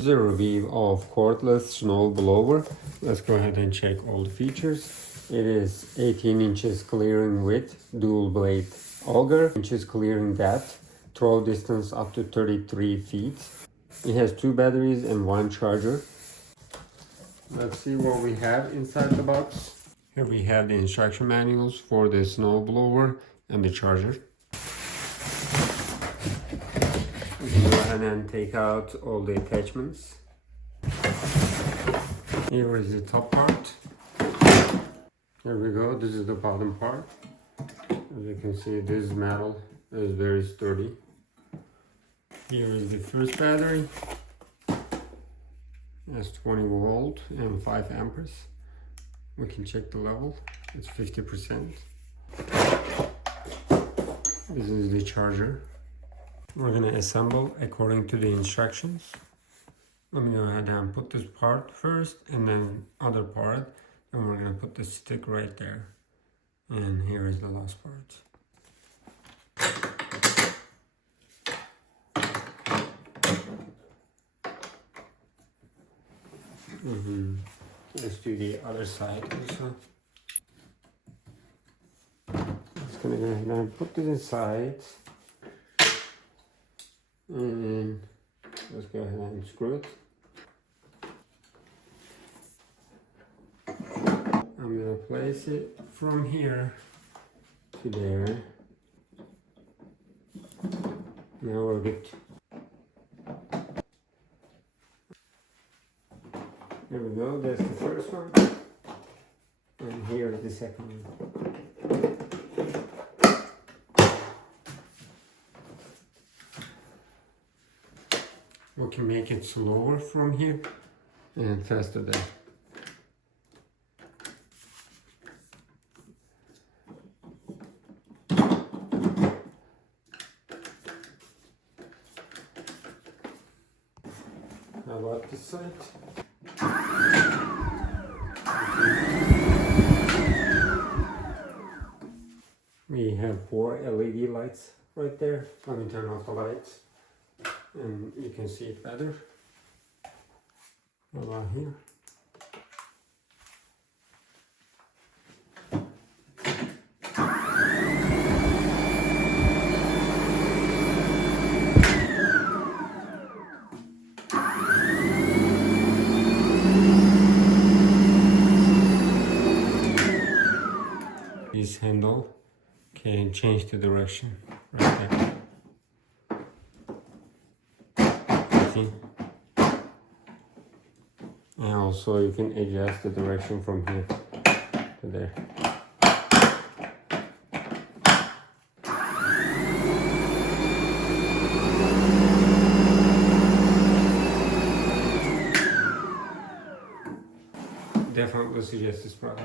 This is a review of Cordless Snow Blower. Let's go ahead and check all the features. It is 18 inches clearing width, dual blade auger, inches clearing depth, throw distance up to 33 feet. It has 2 batteries and 1 charger. Let's see what we have inside the box. Here we have the instruction manuals for the snow blower and the charger. Go ahead and take out all the attachments. Here is the top part. Here we go, this is the bottom part. As you can see, this metal is very sturdy. Here is the first battery. It has 20 volt and 5 amperes. We can check the level, it's 50%. This is the charger. We're going to assemble according to the instructions. Let me go ahead and put this part first and then other part, and we're going to put the stick right there. And here is the last part. Let's do the other side also. Just going to go ahead and put this inside. And let's go ahead and screw it. I'm going to place it from here to there. Now we're good. There we go, that's the first one. And here is the second one. We can make it slower from here and faster there. How about this side? We have 4 LED lights right there. Let me turn off the lights and you can see it better. What about here? This handle can change the direction right there. See? And also you can adjust the direction from here to there. Definitely suggest this product.